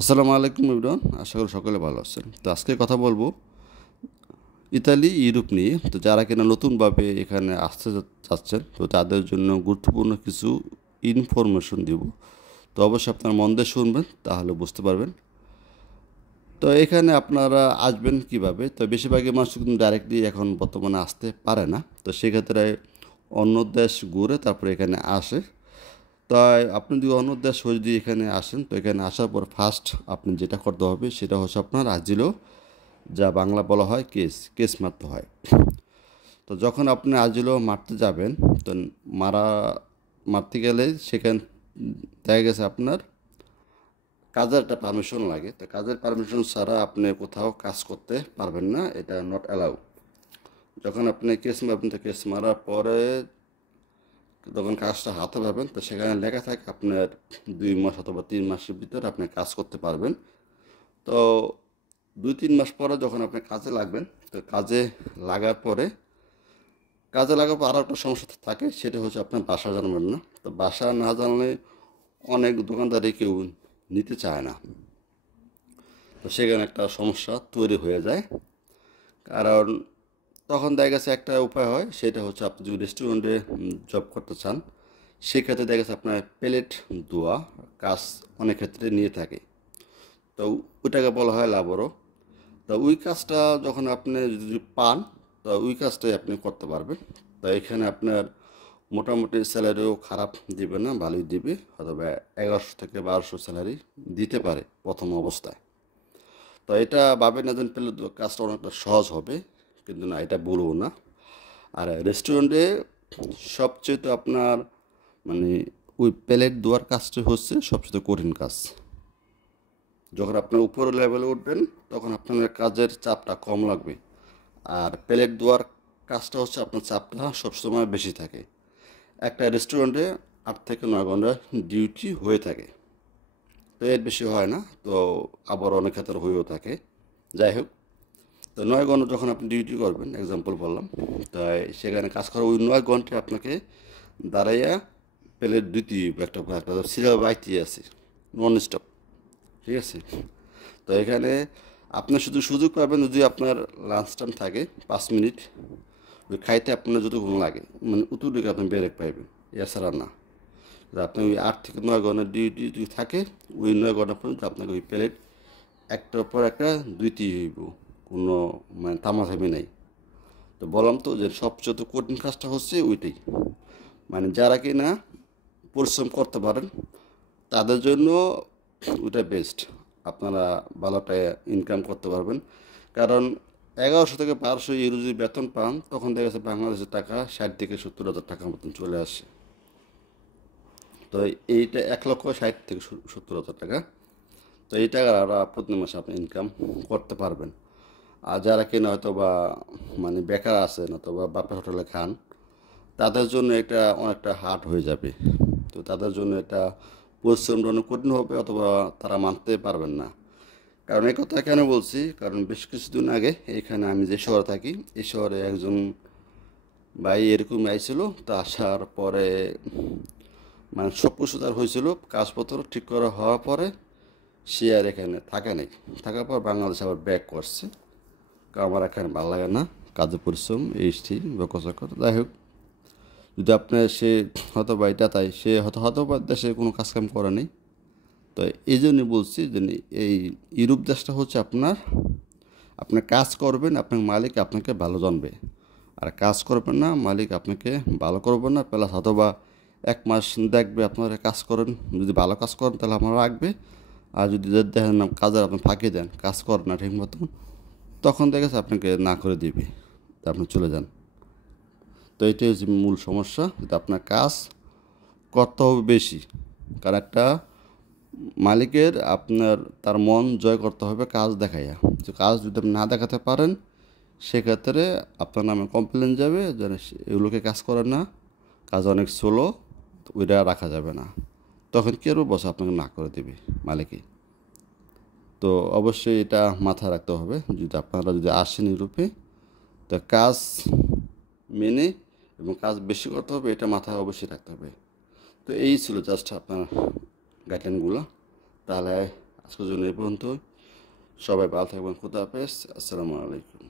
আসসালামু আলাইকুম এভরিওয়ান, আশা করি সকলে ভালো আছেন। তো আজকে কথা বলবো ইতালি ইউরোপ নিয়ে। তো যারা কিনা নতুনভাবে এখানে আসতে চাচ্ছেন, তো তাদের জন্য গুরুত্বপূর্ণ কিছু ইনফরমেশন দিব। তো অবশ্যই আপনারা মন দিয়ে শুনবেন, তাহলে বুঝতে পারবেন। তো এখানে আপনারা আসবেন কিভাবে? তো বেশিরভাগই মানুষ কিন্তু ডাইরেক্টলি এখন বর্তমানে আসতে পারে না। তো সেক্ষেত্রে অন্য দেশ ঘুরে তারপরে এখানে আসে। তাই আপনি যদি অন্য দেশ হয়ে যদি এখানে আসেন, তো এখানে আসার পর ফার্স্ট আপনি যেটা করতে হবে সেটা হচ্ছে আপনার আজিলো, যা বাংলা বলা হয় কেস মারতে হয়। তো যখন আপনি আজিলো মারতে যাবেন, তো মারা মারতে গেলে সেখান দেখা গেছে আপনার কাজের একটা পারমিশন লাগে। তো কাজের পারমিশন ছাড়া আপনি কোথাও কাজ করতে পারবেন না, এটা নট অ্যালাউ। যখন আপনি কেস মারবেন, তো কেস মারার পরে যখন কাজটা হাতে পাবেন, তো সেখানে লেখা থাকে আপনার 2 মাস অথবা 3 মাসের ভিতরে আপনি কাজ করতে পারবেন। তো 2-3 মাস পরে যখন আপনি কাজে লাগবেন, তো কাজে লাগার পর আরও একটা সমস্যা থাকে, সেটা হচ্ছে আপনার বাসা জানবেন না। তো বাসা না জানলে অনেক দোকানদারি কেউ নিতে চায় না। তো সেখানে একটা সমস্যা তৈরি হয়ে যায়। কারণ তখন দেখা গেছে একটা উপায় হয়, সেটা হচ্ছে আপনি যদি রেস্টুরেন্টে জব করতে চান, সেক্ষেত্রে দেখা গেছে আপনার প্লেট ধোয়া কাজ অনেক ক্ষেত্রে নিয়ে থাকে। তো ওইটাকে বলা হয় লাবোরো। তো ওই কাজটা যখন আপনি যদি পান, তো ওই কাজটাই আপনি করতে পারবেন। তো এখানে আপনার মোটামুটি স্যালারিও খারাপ দিবে না, ভালোই দিবে, অথবা 1100 থেকে 1200 স্যালারি দিতে পারে প্রথম অবস্থায়। তো এটা ভাবেন না যেন পেলে কাজটা অনেকটা সহজ হবে, কিন্তু না, এটা বলবো না। আর রেস্টুরেন্টে সবচেয়ে তো আপনার মানে ওই প্লেট ধোয়ার কাজটা হচ্ছে সবচেয়ে কঠিন কাজ। যখন আপনি উপরের লেভেলে উঠবেন, তখন আপনার কাজের চাপটা কম লাগবে। আর প্লেট ধোয়ার কাজটা হচ্ছে আপনার চাপটা সবসময় বেশি থাকে। একটা রেস্টুরেন্টে 8 থেকে 9 ঘন্টা ডিউটি হয়ে থাকে। তো এর বেশি হয় না, তো আবার অনেক ক্ষেত্রে হয়েও থাকে। যাই হোক, তো 9 ঘন্টা যখন আপনি ডিউটি করবেন, এক্সাম্পল বললাম, তাই সেখানে কাজ করা ওই 9 ঘন্টায় আপনাকে দাঁড়াইয়া প্লেট দিতে একটা একটা সিরিয়াল বাইতে আছে, নন স্টপ। ঠিক আছে? তো এখানে আপনি শুধু সুযোগ পাবেন যদি আপনার লাঞ্চ টাইম থাকে 5 মিনিট, ওই খাইতে আপনার যতক্ষণ লাগে, মানে উতুরদিকে আপনি ব্রেক পাইবেন, এছাড়া না। আপনি ওই 8 থেকে 9 ঘন্টা ডিউটি যদি থাকে, ওই 9 ঘন্টা পর্যন্ত আপনাকে ওই প্লেট একটার পর একটা দুইতেই হইব, কোনো মানে থামাথামি নাই। তো বললাম তো যে সবচেয়ে কঠিন কাজটা হচ্ছে ওইটাই। মানে যারা কি না পরিশ্রম করতে পারেন, তাদের জন্য ওটা বেস্ট। আপনারা ভালোটা ইনকাম করতে পারবেন। কারণ 1100 থেকে 1200 ইউরো যদি বেতন পান, তখন দেখা যাচ্ছে বাংলাদেশের টাকা 60 থেকে 70 হাজার টাকার মতন চলে আসে। তো এইটা 1,60 থেকে 70 হাজার টাকা। তো এই টাকাটা প্রতি মাসে আপনি ইনকাম করতে পারবেন। আর যারা কিনা হয়তো বা মানে বেকার আছেন অথবা বাপের হোটেলে খান, তাদের জন্য এটা অনেকটা হার্ড হয়ে যাবে। তো তাদের জন্য এটা পরিশ্রমটা অনেক কঠিন হবে, অথবা তারা মানতে পারবেন না। কারণ এই কথা কেন বলছি, কারণ বেশ কিছুদিন আগে এখানে আমি যে শহরে থাকি, এই শহরে একজন ভাই এরকম আইছিল। তো আসার পরে মানে সব কিছু তার হয়েছিল, কাগজপত্র ঠিক করা হওয়ার পরে সে আর এখানে থাকে নাই। থাকার পর বাংলাদেশে আবার ব্যাক করছে, কারণ আমার এখানে ভালো লাগে না, কাজে পরিশ্রম এই সেই বকচকর। যাই হোক, যদি আপনার সে হয়তো বা এটা তাই সে হয়তো বা দেশে কোনো কাজকাম করে নেই। তো এই জন্যই বলছি যে এই ইউরোপ দেশটা হচ্ছে আপনার, আপনি কাজ করবেন, আপনার মালিক আপনাকে ভালো জানবে। আর কাজ করবেন না, মালিক আপনাকে ভালো করবে না, প্লাস হয়তো বা 1 মাস দেখবে আপনারা কাজ করেন, যদি ভালো কাজ করেন তাহলে আমার রাখবে। আর যদি দেখেন না কাজের আপনি ফাঁকি দেন, কাজ করেন না ঠিক মতো, তখন দেখেছে আপনাকে না করে দিবে, তা আপনি চলে যান। তো এটাই হচ্ছে মূল সমস্যা, যে আপনার কাজ করতে হবে বেশি। কারণ একটা মালিকের আপনার তার মন জয় করতে হবে কাজ দেখাইয়া। তো কাজ যদি আপনি না দেখাতে পারেন, সেক্ষেত্রে আপনার নামে কমপ্লেন যাবে যে এগুলোকে কাজ করে না, কাজ অনেক স্লো, তো ওইটা রাখা যাবে না। তখন কী করবো, বস আপনাকে না করে দেবে মালিকই। তো অবশ্যই এটা মাথায় রাখতে হবে, আপনারা যদি আসেন ইউরোপে, তো কাজ মেনে এবং কাজ বেশি করতে হবে, এটা মাথায় অবশ্যই রাখতে হবে। তো এই ছিল জাস্ট আপনার গাইডলাইনগুলো। তাহলে আজকের জন্য এই পর্যন্ত। সবাই ভালো থাকবেন। খুদা হাফেজ। আসসালামু আলাইকুম।